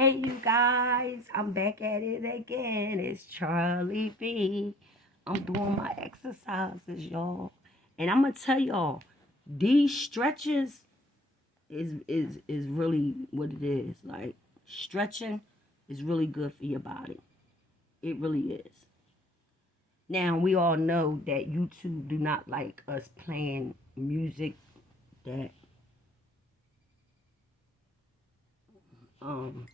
Hey, you guys, I'm back at it again. It's Charlie B. I'm doing my exercises, y'all. And I'm gonna tell y'all, these stretches is really what it is. Like stretching is really good for your body. It really is. Now we all know that YouTube do not like us playing music that um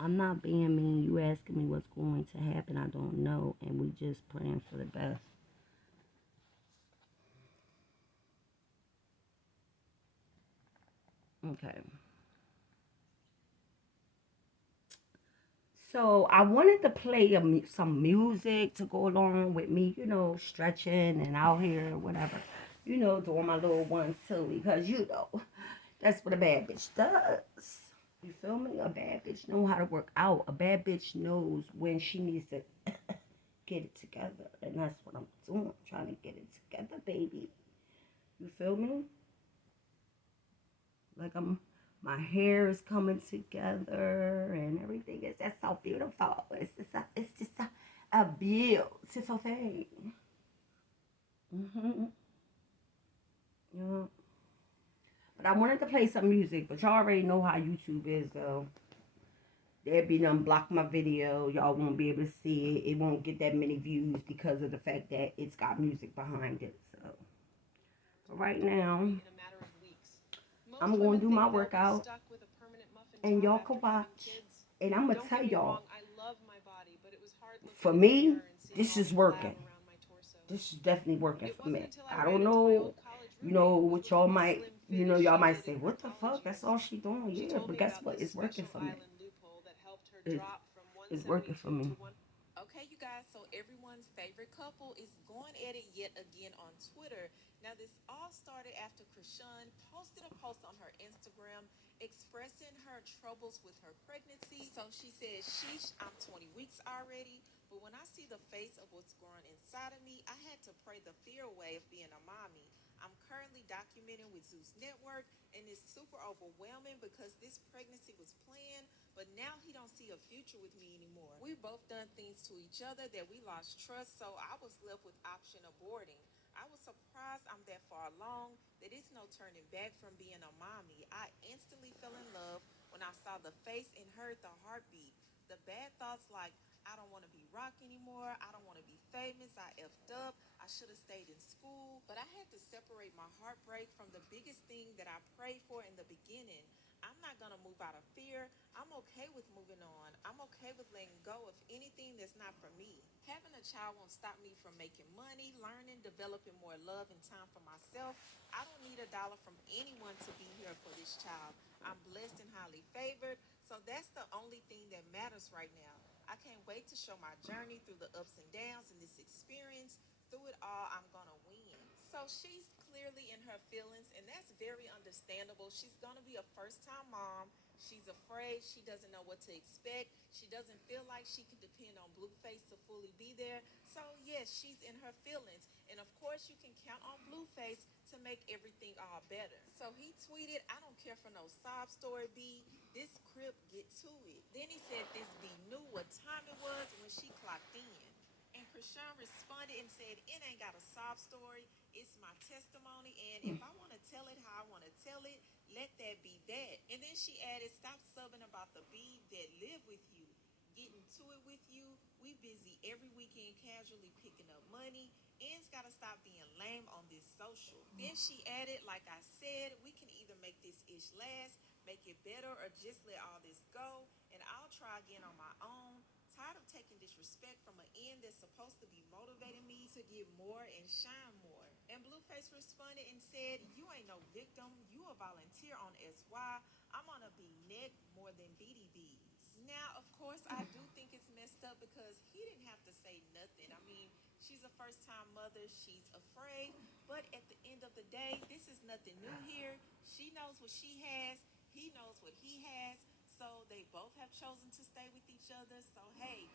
I'm not being mean. You asking me what's going to happen. I don't know. And we just praying for the best. Okay. So I wanted to play some music to go along with me, stretching and out here, whatever. Doing my little one too, because that's what a bad bitch does. You feel me? A bad bitch know how to work out. A bad bitch knows when she needs to get it together, and that's what I'm doing. Trying to get it together, baby. You feel me? Like my hair is coming together and everything is just so beautiful. It's just a beautiful thing. Yeah. But I wanted to play some music, but y'all already know how YouTube is though. They'll be done block my video. Y'all won't be able to see it. It won't get that many views because of the fact that it's got music behind it. So, but right now, I'm going to do my workout and y'all can watch. And I'm going to tell y'all, for me, this is working. This is definitely working for me. I don't know, what y'all might, y'all might say, what the fuck? That's all she doing. Yeah, but guess what? It's working for me. It's, it's working for me. Okay, you guys, so everyone's favorite couple is going at it yet again on Twitter. Now, this all started after Krishan posted a post on her Instagram expressing her troubles with her pregnancy. So she said, sheesh, I'm 20 weeks already, but when I see the face of what's growing inside of me, I had to pray the fear away of being a mommy. I'm currently documenting with Zeus Network, and it's super overwhelming because this pregnancy was planned, but now he don't see a future with me anymore. We both done things to each other that we lost trust, so I was left with option aborting. I was surprised I'm that far along that it's no turning back from being a mommy. I instantly fell in love when I saw the face and heard the heartbeat. The bad thoughts like, I don't want to be rock anymore. I don't want to be famous. I effed up. I should have stayed in school. But I had to separate my heartbreak from the biggest thing that I prayed for in the beginning. I'm not going to move out of fear. I'm okay with moving on. I'm okay with letting go of anything that's not for me. Having a child won't stop me from making money, learning, developing more love and time for myself. I don't need a dollar from anyone to be here for this child. I'm blessed and highly favored, so that's the only thing that matters right now. I can't wait to show my journey through the ups and downs in this experience. Through it all, I'm gonna win. So she's clearly in her feelings, and that's very understandable. She's gonna be a first time mom. She's afraid. She doesn't know what to expect. She doesn't feel like she can depend on Blueface to fully be there. So, yes, she's in her feelings. And of course, you can count on Blueface to make everything all better. So he tweeted, I don't care for no sob story, B. This crib, get to it. Then he said this B knew what time it was when she clocked in. And Krishan responded and said, it ain't got a sob story. It's my testimony. And if I want to tell it how I want to tell it, let that be that. And then she added, stop subbing about the beef that live with you. Getting to it with you. We busy every weekend casually picking up money. Ends gotta stop being lame on this social. Then she added, like I said, we can either make this ish last, make it better, or just let all this go. And I'll try again on my own. Tired of taking disrespect from an end that's supposed to be motivating me to give more and shine more. And Blueface responded and said, you ain't no victim. You a volunteer on SY. I'm gonna be neck more than BDBs. Now, of course, I do think it's messed up because he didn't have to say nothing. I mean, she's a first time mother. She's afraid. But at the end of the day, this is nothing new here. She knows what she has. He knows what he has. So they both have chosen to stay with each other. So, hey,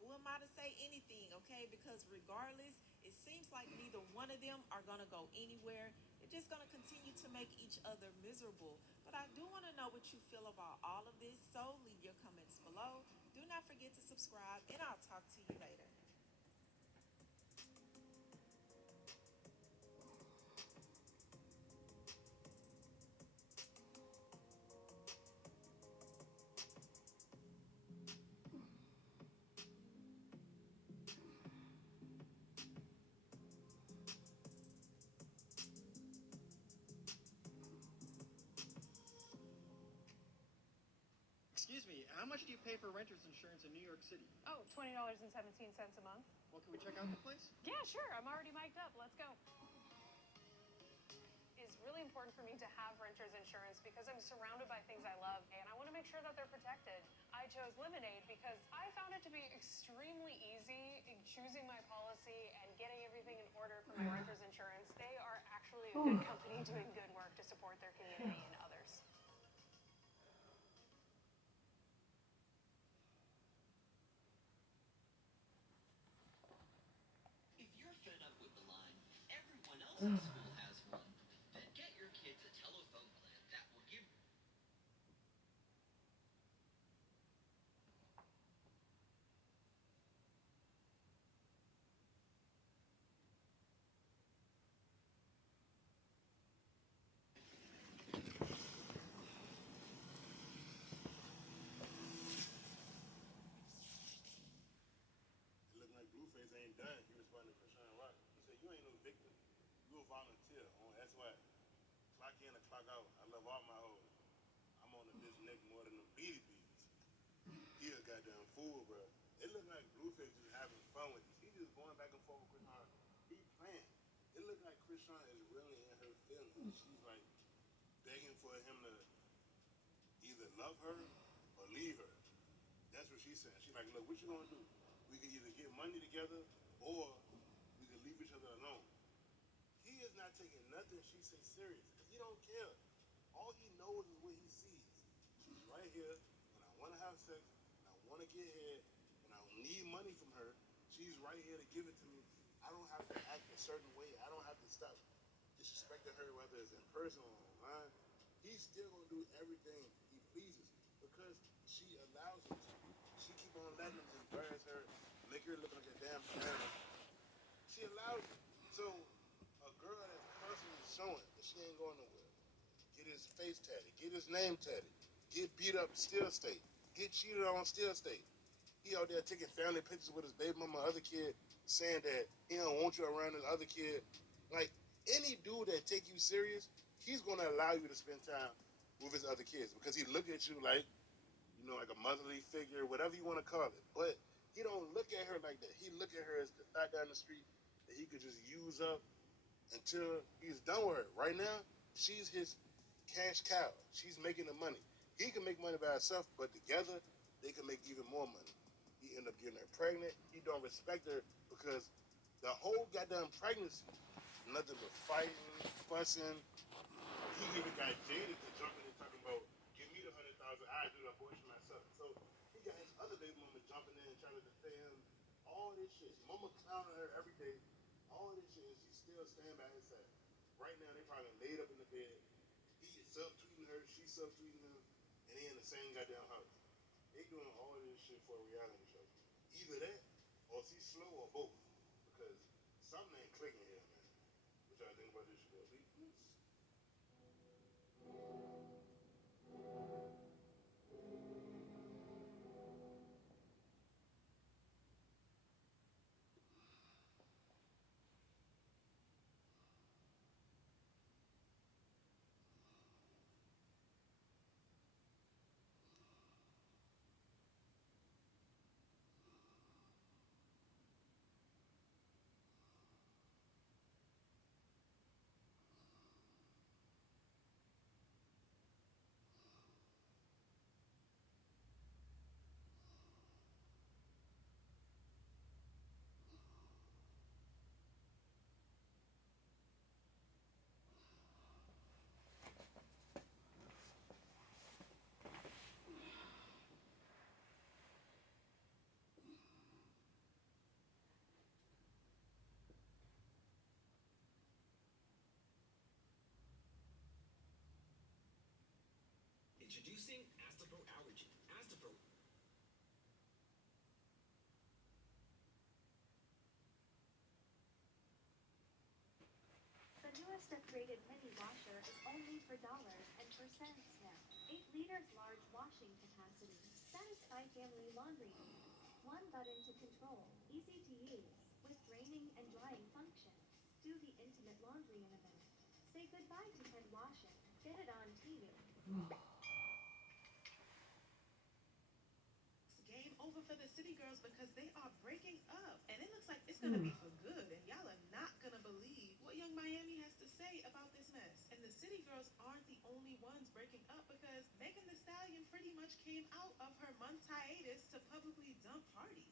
who am I to say anything, okay? Because regardless, it seems like neither one of them are going to go anywhere. They're just going to continue to make each other miserable. But I do want to know know what you feel about all of this, so leave your comments below. Do not forget to subscribe, and I'll talk to you later. Excuse me, how much do you pay for renter's insurance in New York City? Oh, $20.17 a month. Well, can we check out the place? Yeah, sure. I'm already mic'd up. Let's go. It's really important for me to have renter's insurance because I'm surrounded by things I love and I want to make sure that they're protected. I chose Lemonade because I found it to be extremely easy in choosing my policy and getting everything in order for my renter's insurance. They are actually a good company doing good work to support their community and others. If you're fed up with the line, everyone else in school has one. Then get your kids a telephone plan that will give. It looked like Blueface ain't done. He responded to Krishan Rock. He said, "You ain't no victim. You a volunteer on SY. Clock in or clock out. I love all my hoes. I'm on a bitch neck more than the beady bees. He a goddamn fool, bro. It looked like Blueface just having fun with this. He just going back and forth with Krishan. He playing. It looked like Krishan is really in her feelings. She's like begging for him to either love her or leave her. That's what she's saying. She's like, look, what you gonna do? We can either get money together or we can leave each other alone. He is not taking nothing she says serious because he don't care. All he knows is what he sees. She's right here when I want to have sex, and I want to get head, and I don't need money from her. She's right here to give it to me. I don't have to act a certain way. I don't have to stop disrespecting her, whether it's in person or online. He's still gonna do everything he pleases because she allows him to. She keep on letting him embarrass her, make her look like a damn parent. She allows it. So a girl that's constantly showing that she ain't going nowhere, get his face tatted, get his name tatted, get beat up still state, get cheated on still state. He out there taking family pictures with his baby mama, other kid, saying that he don't want you around his other kid. Like any dude that take you serious, he's gonna allow you to spend time with his other kids because he look at you like, like a motherly figure, whatever you want to call it. But he don't look at her like that. He look at her as the thought down the street that he could just use up until he's done with her. Right now, she's his cash cow. She's making the money. He can make money by himself, but together they can make even more money. He end up getting her pregnant. He don't respect her because the whole goddamn pregnancy, nothing but fighting, fussing. He even got Jada to jump in and talking about, give me the 100,000, I do the abortion myself. So he got his other baby mama jumping in and trying to defend him. All this shit. His mama clowning her every day. All this shit, and she's still standing by his side. Right now, they probably laid up in the bed. He is subtweeting her, she's subtweeting him, and they in the same goddamn house. They doing all this shit for a reality show. Either that, or she's slow, or both. Because something ain't clicking here, man. What y'all think about this shit? Introducing Astapro Allergy. Astapro. The newest upgraded mini washer is only for dollars and for cents now. 8 liters large washing capacity. Satisfy family laundry needs. One button to control. Easy to use. With draining and drying functions. Do the intimate laundry in a minute. Say goodbye to hand washing. Get it on TV. Game over for the City Girls because they are breaking up. And it looks like it's going to be for good. And y'all are not going to believe what Young Miami has to say about this mess. And the City Girls aren't the only ones breaking up because Megan Thee Stallion pretty much came out of her month's hiatus to publicly dump Cardi.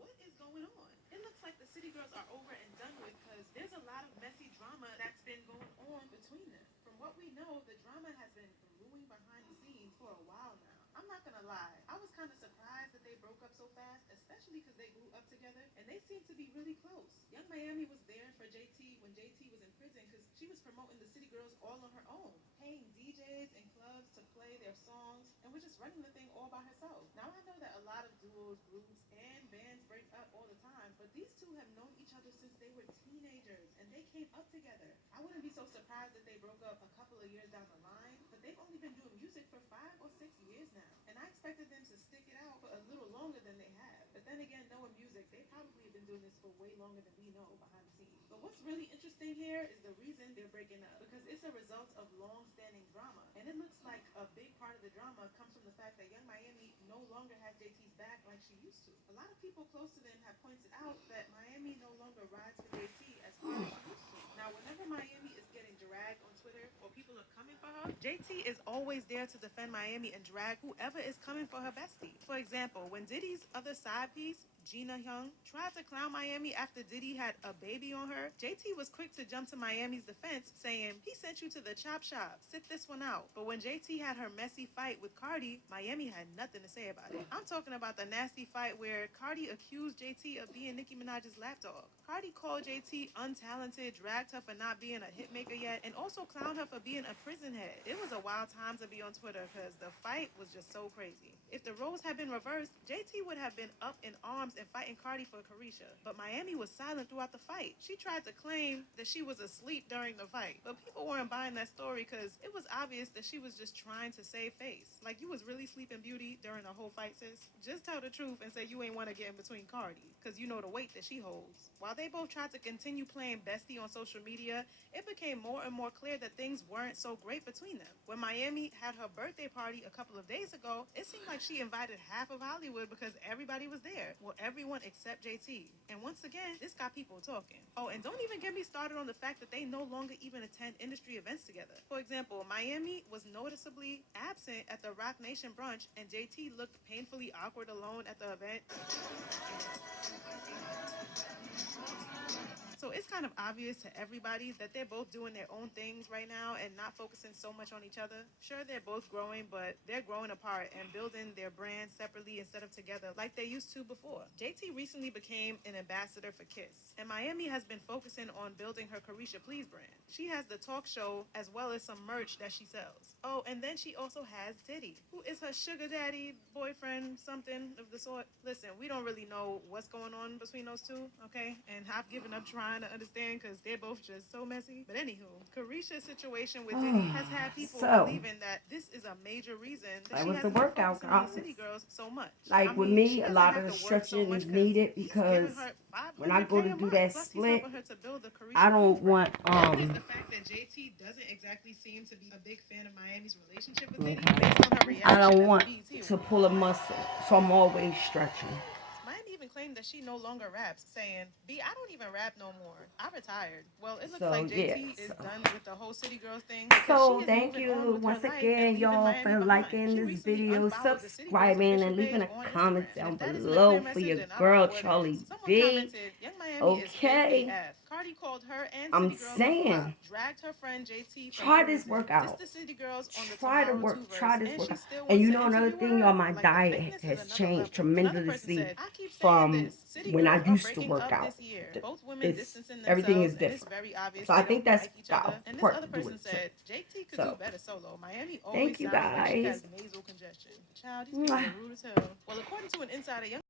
What is going on? It looks like the City Girls are over and done with because there's a lot of messy drama that's been going on between them. From what we know, the drama has been brewing behind the scenes for a while now. I'm not gonna lie, I was kind of surprised that they broke up so fast, especially because they grew up together and they seem to be really close. Young Miami was there for JT when JT was in prison because she was promoting the City Girls all on her own, paying DJs and clubs to play their songs, and was just running the thing all by herself. Now I know that a lot of duos, groups, and bands break up all the time, but these two have known each other since they were teenagers and they came up together. I wouldn't be so surprised if they broke up a couple of years down the line, but they've only been doing music for 5 or 6 years now, and I expected them to stick it out for a little longer than they have. But then again, knowing music, they probably have been doing this for way longer than we know behind the scenes. But what's really interesting here is the reason they're breaking up, because it's a result of long-standing drama, and it looks like a big part of the drama comes from the fact that Young Miami no longer has JT's back like she used to. A lot of people close to them have pointed out that Miami no longer rides for JT as hard as she used to. Now, whenever Miami is getting dragged on Twitter or people are coming for her, JT is always there to defend Miami and drag whoever is coming for her bestie. For example, when Diddy's other side piece, Gina Young, tried to clown Miami after Diddy had a baby on her, JT was quick to jump to Miami's defense, saying, he sent you to the chop shop, sit this one out. But when JT had her messy fight with Cardi, Miami had nothing to say about it. I'm talking about the nasty fight where Cardi accused JT of being Nicki Minaj's lapdog. Cardi called JT untalented, dragged her for not being a hitmaker yet, and also clowned her for being a prison head. It was a wild time to be on Twitter because the fight was just so crazy. If the roles had been reversed, JT would have been up in arms and fighting Cardi for Carisha. But Miami was silent throughout the fight. She tried to claim that she was asleep during the fight, but people weren't buying that story because it was obvious that she was just trying to save face. Like, you was really sleeping beauty during the whole fight, sis. Just tell the truth and say you ain't want to get in between Cardi, because you know the weight that she holds. While they both tried to continue playing bestie on social media, it became more and more clear that things weren't so great between them. When Miami had her birthday party a couple of days ago, it seemed like she invited half of Hollywood because everybody was there. Well, everyone except JT. And once again, this got people talking. Oh, and don't even get me started on the fact that they no longer even attend industry events together. For example, Miami was noticeably absent at the Rock Nation brunch, and JT looked painfully awkward alone at the event. So it's kind of obvious to everybody that they're both doing their own things right now and not focusing so much on each other. Sure, they're both growing, but they're growing apart and building their brands separately instead of together like they used to before. JT recently became an ambassador for Kiss, and Miami has been focusing on building her Carisha Please brand. She has the talk show as well as some merch that she sells. Oh, and then she also has Diddy, who is her sugar daddy, boyfriend, something of the sort. Listen, we don't really know what's going on between those two, okay? And I've given up trying to understand because they're both just so messy. But anywho, Carisha's situation with Diddy has had people So, believing that this is a major reason that that she was the hasn't been workout, focusing on the guys. City Girls so much. I Like with mean, she me, a doesn't lot have of the to work so stretching much is because needed he's giving because her when I go 500K to a do month. that Plus, he's split, helping her to build the I Carisha Please don't brand. want Then there's the fact that JT doesn't exactly seem to be a big fan of Miami's relationship with Diddy okay. based on her I reaction don't at the want BET to Awards. pull a muscle, so I'm always stretching. Miami even claimed that she no longer raps, saying, B, I don't even rap no more. I retired. Well, it looks So like yeah, JT is so done with the whole City Girls thing because she so is thank moving on you with her once life and again, leaving y'all, Miami for behind. liking She this recently video, unfollowed the City Girls subscribing, official and leaving page a on comment Instagram. And down if that isn't a clear below for message, your then I don't know girl what is. Charlie Someone B. commented, Young Miami is fake Okay. AF. Cardi called her and I'm City Girls a flop, saying, dragged her friend JT from try the this reason, dissed workout. the City Girls on the Try to Tomorrow work. 2 Try verse, this and she workout. still And wants you to know another interview thing, her? y'all, my Like the diet fakeness is has another changed level. Another person tremendously said, I keep saying from this. City when I Girls are used to breaking work up out. this year. Both women It's distancing everything is themselves, and it's different. very obvious So I they think don't that's like each got other. a And this part other to do person with it too. said, JT could do So better solo. Miami always thank you sounds like she has guys. nasal congestion. Child, these people Mwah. are rude as hell. Well, according to an insider, young